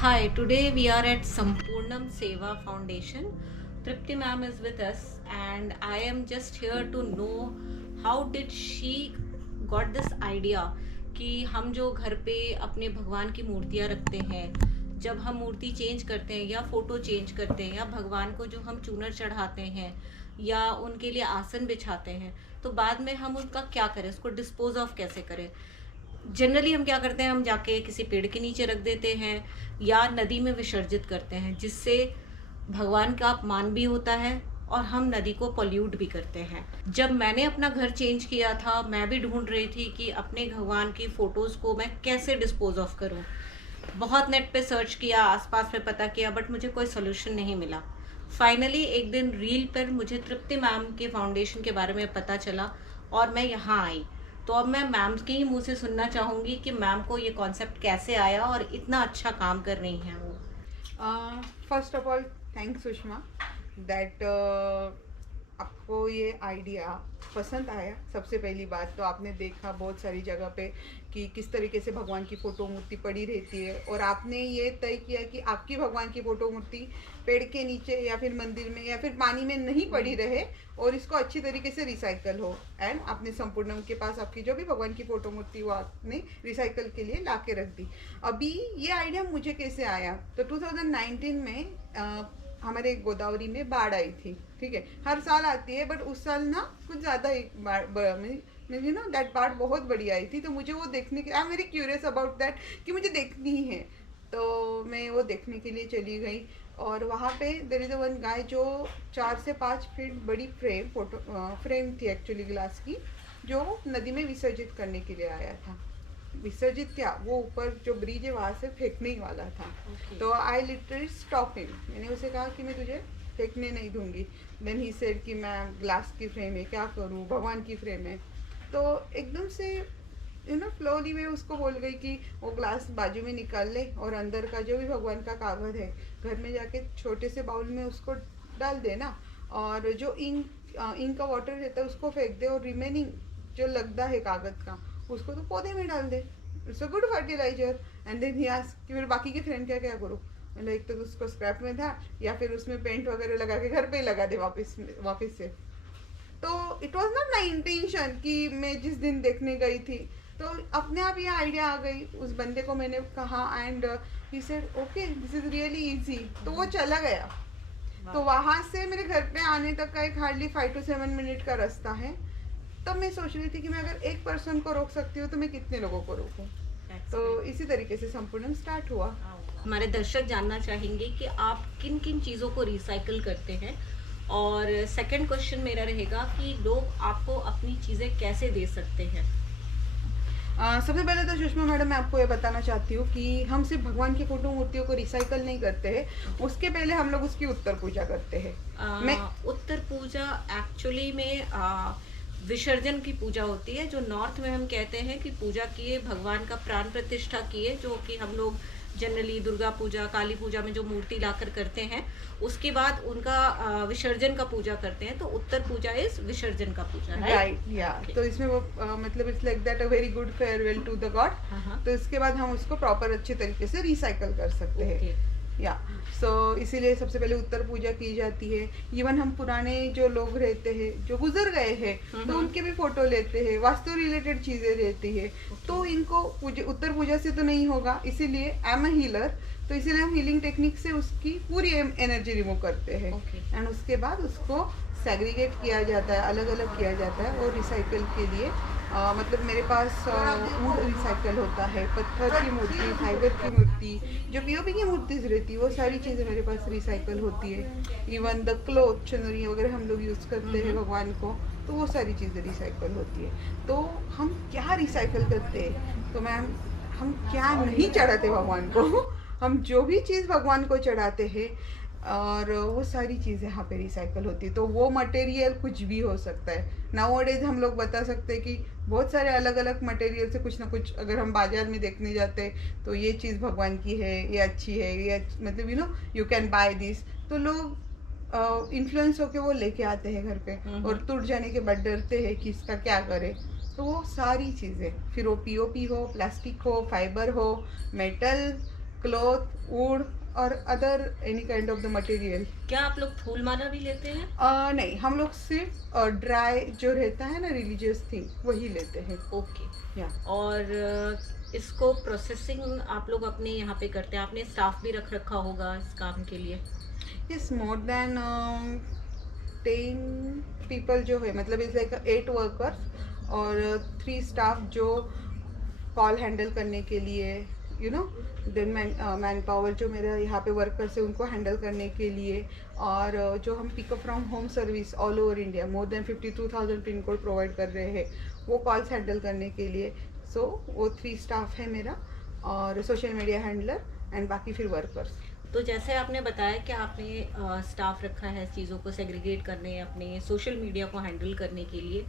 Hi, today we are at Sampurnam Seva Foundation. Tripti ma'am is with us, and I am just here to know how did she got this idea कि हम जो घर पे अपने भगवान की मूर्तियाँ रखते हैं, जब हम मूर्ति चेंज करते हैं या फोटो चेंज करते हैं या भगवान को जो हम चूनर चढ़ाते हैं या उनके लिए आसन बिछाते हैं, तो बाद में हम उनका क्या करें, उसको डिस्पोज ऑफ कैसे करें। जनरली हम क्या करते हैं, हम जाके किसी पेड़ के नीचे रख देते हैं या नदी में विसर्जित करते हैं, जिससे भगवान का अपमान भी होता है और हम नदी को पॉल्यूट भी करते हैं। जब मैंने अपना घर चेंज किया था, मैं भी ढूंढ रही थी कि अपने भगवान की फ़ोटोज़ को मैं कैसे डिस्पोज ऑफ करूं। बहुत नेट पे सर्च किया, आसपास में पता किया, बट मुझे कोई सोल्यूशन नहीं मिला। फाइनली एक दिन रील पर मुझे तृप्ति मैम के फाउंडेशन के बारे में पता चला और मैं यहाँ आई। तो अब मैं मैम के ही मुंह से सुनना चाहूँगी कि मैम को ये कॉन्सेप्ट कैसे आया और इतना अच्छा काम कर रही हैं वो। First of all thanks Sushma that आपको ये आइडिया पसंद आया। सबसे पहली बात तो आपने देखा बहुत सारी जगह पे कि किस तरीके से भगवान की फ़ोटो मूर्ति पड़ी रहती है, और आपने ये तय किया कि आपकी भगवान की फ़ोटो मूर्ति पेड़ के नीचे या फिर मंदिर में या फिर पानी में नहीं पड़ी रहे और इसको अच्छी तरीके से रिसाइकल हो। एंड आपने संपूर्णम के पास आपकी जो भी भगवान की फ़ोटो मूर्ति वो आपने रिसाइकल के लिए ला के रख दी। अभी ये आइडिया मुझे कैसे आया, तो 2019 में हमारे गोदावरी में बाढ़ आई थी। ठीक है, हर साल आती है, बट उस साल ना कुछ ज़्यादा एक यू नो दैट बाढ़ बहुत बड़ी आई थी। तो मुझे वो देखने के, I am very curious about that कि मुझे देखनी ही है। तो मैं वो देखने के लिए चली गई और वहाँ पे देयर इज़ वन गाय जो 4 से 5 फीट बड़ी फ्रेम थी एक्चुअली ग्लास की, जो नदी में विसर्जित करने के लिए आया था। विसर्जित क्या, वो ऊपर जो ब्रिज है वहाँ से फेंकने ही वाला था। तो आई लिटरली स्टॉप हिम, मैंने उसे कहा कि मैं तुझे फेंकने नहीं दूंगी। देन ही सेड कि मैं ग्लास की फ्रेम है, क्या करूँ, भगवान की फ्रेम है। तो एकदम से फ्लोली में उसको बोल गई कि वो ग्लास बाजू में निकाल ले और अंदर का जो भी भगवान का कागज है घर में जाके छोटे से बाउल में उसको डाल देना, और जो इंक का वाटर रहता है उसको फेंक दे, और रिमेनिंग जो लगता है कागज का उसको तो पौधे में डाल दे। It's a good fertiliser. And then he asked कि फिर बाकी के फ्रेंड क्या क्या करूँ। मतलब एक तो उसको स्क्रैप में था या फिर उसमें पेंट वगैरह लगा के घर पे ही लगा दे वापस से। तो it was not my intention कि मैं जिस दिन देखने गई थी, तो अपने आप ये आइडिया आ गई। उस बंदे को मैंने कहा and he said okay this is really easy. तो वो चला गया। तो वहाँ से मेरे घर पे आने तक का एक हार्डली 5 to 7 मिनट का रास्ता है। तब मैं सोच रही थी कि मैं अगर एक पर्सन को रोक सकती हूँ तो मैं कितने लोगों को रोकूँ। तो इसी तरीके से संपूर्णम स्टार्ट हुआ। हमारे दर्शक जानना चाहेंगे कि आप किन किन चीज़ों को रिसाइकल करते हैं, और सेकंड क्वेश्चन मेरा रहेगा कि लोग आपको अपनी चीज़ें कैसे दे सकते हैं। सबसे पहले तो सुषमा मैडम मैं आपको ये बताना चाहती हूँ कि हम सिर्फ भगवान की फोटो मूर्तियों को रिसाइकल नहीं करते हैं, उसके पहले हम लोग उसकी उत्तर पूजा करते हैं। उत्तर पूजा एक्चुअली में विसर्जन की पूजा होती है, जो नॉर्थ में हम कहते हैं कि पूजा किए, भगवान का प्राण प्रतिष्ठा किए, जो कि हम लोग जनरली दुर्गा पूजा, काली पूजा में जो मूर्ति लाकर करते हैं, उसके बाद उनका विसर्जन का पूजा करते हैं। तो उत्तर पूजा इज विसर्जन का पूजा, राइट या तो इसमें वो मतलब it's like that a very good farewell to the god. तो इसके बाद हम उसको प्रॉपर अच्छे तरीके से रिसाइकल कर सकते हैं या सो इसीलिए सबसे पहले उत्तर पूजा की जाती है। इवन हम पुराने जो लोग रहते हैं जो गुजर गए हैं तो उनके भी फोटो लेते हैं, वास्तु रिलेटेड चीजें रहती है। तो इनको उत्तर पूजा से तो नहीं होगा, इसीलिए आई एम अ हीलर, तो इसीलिए हम हीलिंग टेक्निक से उसकी पूरी एनर्जी रिमूव करते हैं। एंड उसके बाद उसको सेग्रीगेट किया जाता है, अलग अलग किया जाता है और रिसाइकल के लिए मतलब मेरे पास वुड रिसाइकल होता है, पत्थर की मूर्ति, फाइबर की मूर्ति, जो पीओपी की मूर्तिज रहती है वो सारी चीज़ें मेरे पास रिसाइकल होती है। इवन द क्लोथ, चुनरी वगैरह हम लोग यूज़ करते हैं भगवान को, तो वो सारी चीज़ें रिसाइकल होती है। तो हम क्या रिसाइकल करते हैं, तो मैम हम क्या नहीं चढ़ाते भगवान को हम जो भी चीज़ भगवान को चढ़ाते हैं और वो सारी चीज़ें यहाँ पे रिसाइकल होती है। तो वो मटेरियल कुछ भी हो सकता है। नाउअडेज हम लोग बता सकते हैं कि बहुत सारे अलग अलग मटेरियल से कुछ ना कुछ, अगर हम बाजार में देखने जाते हैं तो ये चीज़ भगवान की है, ये अच्छी है, ये मतलब यू कैन बाय दिस। तो लोग इन्फ्लुएंस होके वो लेके आते हैं घर पे और टूट जाने के बाद डरते हैं कि इसका क्या करें। तो वो सारी चीज़ें, फिर वो पीओपी हो, प्लास्टिक हो, फाइबर हो, मेटल, क्लॉथ, वुड और other any kind of the material. क्या आप लोग फूल माला भी लेते हैं? नहीं, हम लोग सिर्फ ड्राई जो रहता है ना रिलीजियस थिंग वही लेते हैं। ओके। या और इसको प्रोसेसिंग आप लोग अपने यहाँ पे करते हैं? आपने स्टाफ भी रख रखा होगा इस काम के लिए? यस, मोर देन 10 पीपल जो है, मतलब इट्स लाइक 8 वर्कर्स और 3 स्टाफ जो कॉल हैंडल करने के लिए, you know, then man power जो मेरा यहाँ पे वर्कर्स है उनको हैंडल करने के लिए, और जो हम pickup from home service all over India more than 52,000 pin code provide कर रहे हैं वो कॉल्स हैंडल करने के लिए। सो वो 3 स्टाफ है मेरा और सोशल मीडिया हैंडलर एंड बाकी फिर वर्कर्स। तो जैसे आपने बताया कि आपने स्टाफ रखा है चीज़ों को सेग्रीगेट करने, अपने सोशल मीडिया को हैंडल करने के लिए,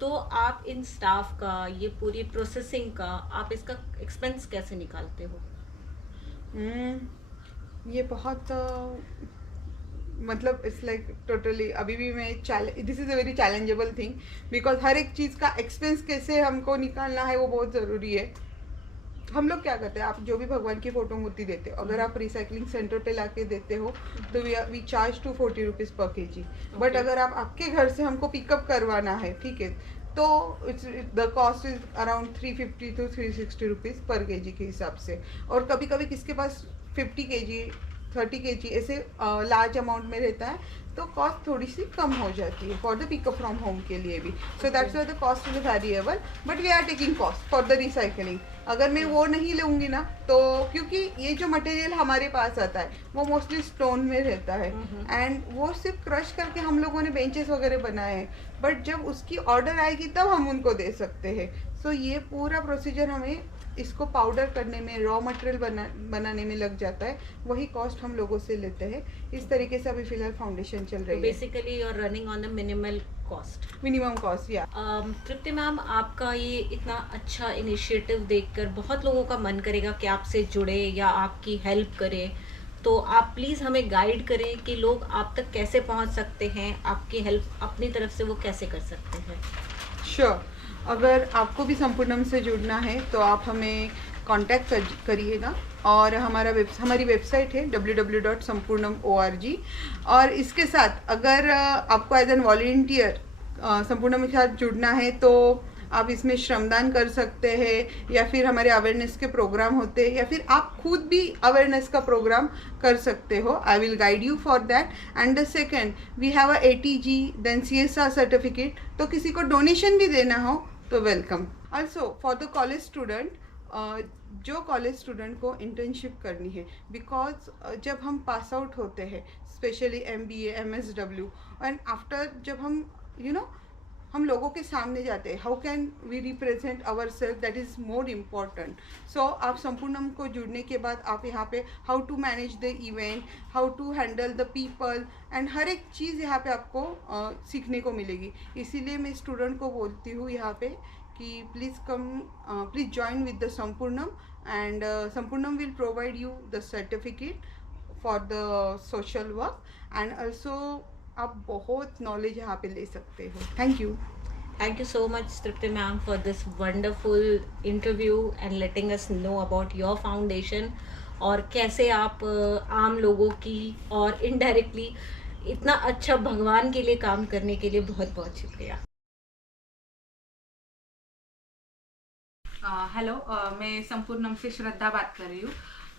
तो आप इन स्टाफ का, ये पूरी प्रोसेसिंग का, आप इसका एक्सपेंस कैसे निकालते हो? ये बहुत मतलब इट्स लाइक टोटली अभी भी मैं this is a very challengeable thing because हर एक चीज़ का एक्सपेंस कैसे हमको निकालना है वो बहुत ज़रूरी है। हम लोग क्या करते हैं, आप जो भी भगवान की फोटो मूर्ति देते हो अगर आप रिसाइकलिंग सेंटर पे लाके देते हो तो वी चार्ज टू 40 रुपीज़ पर kg। बट अगर आप आपके घर से हमको पिकअप करवाना है, ठीक है, तो the cost is around 350 to 360 rupees पर kg के हिसाब से। और कभी कभी किसके पास 50 kg 30 kg ऐसे लार्ज अमाउंट में रहता है तो कॉस्ट थोड़ी सी कम हो जाती है for the pickup from home के लिए भी। So that's why the cost is variable but we are taking cost for the recycling. अगर मैं वो नहीं लूँगी ना तो क्योंकि ये जो मटेरियल हमारे पास आता है वो मोस्टली स्टोन में रहता है एंड वो सिर्फ क्रश करके हम लोगों ने बेंचेस वगैरह बनाए हैं, बट जब उसकी ऑर्डर आएगी तब हम उनको दे सकते हैं। सो ये पूरा प्रोसीजर हमें इसको पाउडर करने में, रॉ मटेरियल बनाने में लग जाता है, वही कॉस्ट हम लोगों से लेते हैं। इस तरीके से अभी फिलहाल फाउंडेशन चल रही है। Basically you are running on the minimum cost. या तृप्ति मैम, आपका ये इतना अच्छा इनिशिएटिव देखकर बहुत लोगों का मन करेगा कि आपसे जुड़े या आपकी हेल्प करें, तो आप प्लीज़ हमें गाइड करें कि लोग आप तक कैसे पहुंच सकते हैं, आपकी हेल्प अपनी तरफ से वो कैसे कर सकते हैं। श्योर, अगर आपको भी संपूर्णम से जुड़ना है तो आप हमें कांटेक्ट करिएगा और हमारी वेबसाइट है www.sampurnam.org। और इसके साथ अगर आपको एज एन वॉलंटियर संपूर्णम के साथ जुड़ना है तो आप इसमें श्रमदान कर सकते हैं या फिर हमारे अवेयरनेस के प्रोग्राम होते हैं या फिर आप खुद भी अवेयरनेस का प्रोग्राम कर सकते हो। I will guide you for that. And the second, we have a ATG then CSR certificate, तो किसी को डोनेशन भी देना हो तो welcome. Also for the college student, जो कॉलेज स्टूडेंट को इंटर्नशिप करनी है, बिकॉज जब हम पास आउट होते हैं specially MBA MSW and after जब हम हम लोगों के सामने जाते हैं, how can we represent our self, that is more important. So आप संपूर्णम को जुड़ने के बाद आप यहाँ पे how to manage the event, how to handle the people and हर एक चीज़ यहाँ पे आपको सीखने को मिलेगी। इसीलिए मैं स्टूडेंट को बोलती हूँ यहाँ पे कि please join with the Sampurnam and Sampurnam will provide you the certificate for the social work and also आप बहुत नॉलेज यहाँ पे ले सकते हो। Thank you so much Tripti ma'am for this wonderful interview and letting us know about your foundation और कैसे आप आम लोगों की और इनडायरेक्टली इतना अच्छा भगवान के लिए काम करने के लिए बहुत बहुत शुक्रिया। हेलो, मैं संपूर्णम से श्रद्धा बात कर रही हूँ।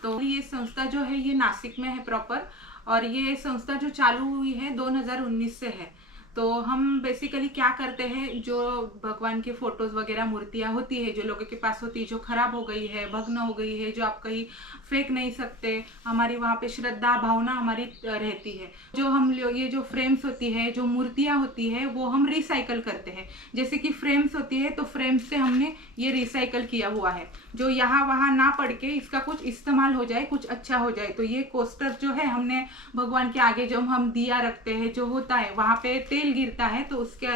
तो ये संस्था जो है ये नासिक में है प्रॉपर, और ये संस्था जो चालू हुई है 2019 से है। तो हम बेसिकली क्या करते हैं, जो भगवान के फोटोज वगैरह मूर्तियाँ होती है जो लोगों के पास होती है, जो खराब हो गई है, भग्न हो गई है, जो आप कहीं फेंक नहीं सकते, हमारी वहाँ पे श्रद्धा भावना हमारी रहती है। जो हम ये जो फ्रेम्स होती है, जो मूर्तियाँ होती है, वो हम रिसाइकल करते हैं। जैसे कि फ्रेम्स होती है तो फ्रेम्स से हमने ये रिसाइकल किया हुआ है, जो यहाँ वहाँ ना पड़ के इसका कुछ इस्तेमाल हो जाए, कुछ अच्छा हो जाए। तो ये कोस्टर जो है हमने भगवान के आगे जो हम दिया रखते हैं, जो होता है वहाँ पे तेल गिरता है, तो उसके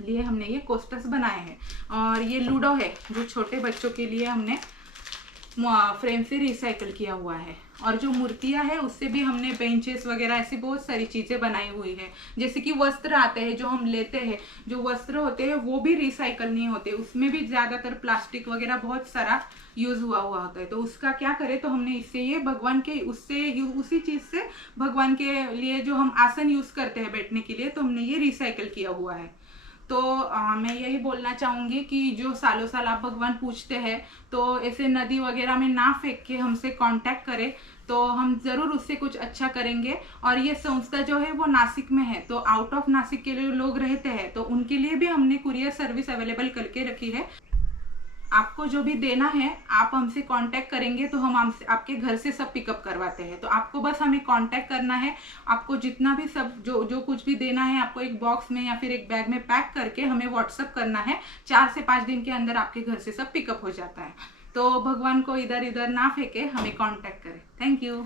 लिए हमने ये कोस्टर्स बनाए हैं। और ये लूडो है जो छोटे बच्चों के लिए हमने फ्रेम से रिसाइकल किया हुआ है। और जो मूर्तियां है उससे भी हमने बेंचेस वगैरह ऐसी बहुत सारी चीज़ें बनाई हुई है। जैसे कि वस्त्र आते हैं जो हम लेते हैं, जो वस्त्र होते हैं वो भी रिसाइकल नहीं होते, उसमें भी ज़्यादातर प्लास्टिक वगैरह बहुत सारा यूज़ हुआ होता है। तो उसका क्या करें, तो हमने इससे ये भगवान के उसी चीज़ से भगवान के लिए जो हम आसन यूज़ करते हैं बैठने के लिए, तो हमने ये रिसाइकल किया हुआ है। तो मैं यही बोलना चाहूँगी कि जो सालों साल आप भगवान पूछते हैं तो ऐसे नदी वगैरह में ना फेंक के हमसे कांटेक्ट करें, तो हम ज़रूर उससे कुछ अच्छा करेंगे। और ये संस्था जो है वो नासिक में है, तो आउट ऑफ नासिक के लिए लोग रहते हैं तो उनके लिए भी हमने कुरियर सर्विस अवेलेबल करके रखी है। आपको जो भी देना है आप हमसे कांटेक्ट करेंगे तो हम आपके घर से सब पिकअप करवाते हैं। तो आपको बस हमें कांटेक्ट करना है, आपको जितना भी सब जो कुछ भी देना है आपको एक बॉक्स में या फिर एक बैग में पैक करके हमें व्हाट्सअप करना है। 4 से 5 दिन के अंदर आपके घर से सब पिकअप हो जाता है। तो भगवान को इधर उधर ना फेंके, हमें कांटेक्ट करें। Thank you.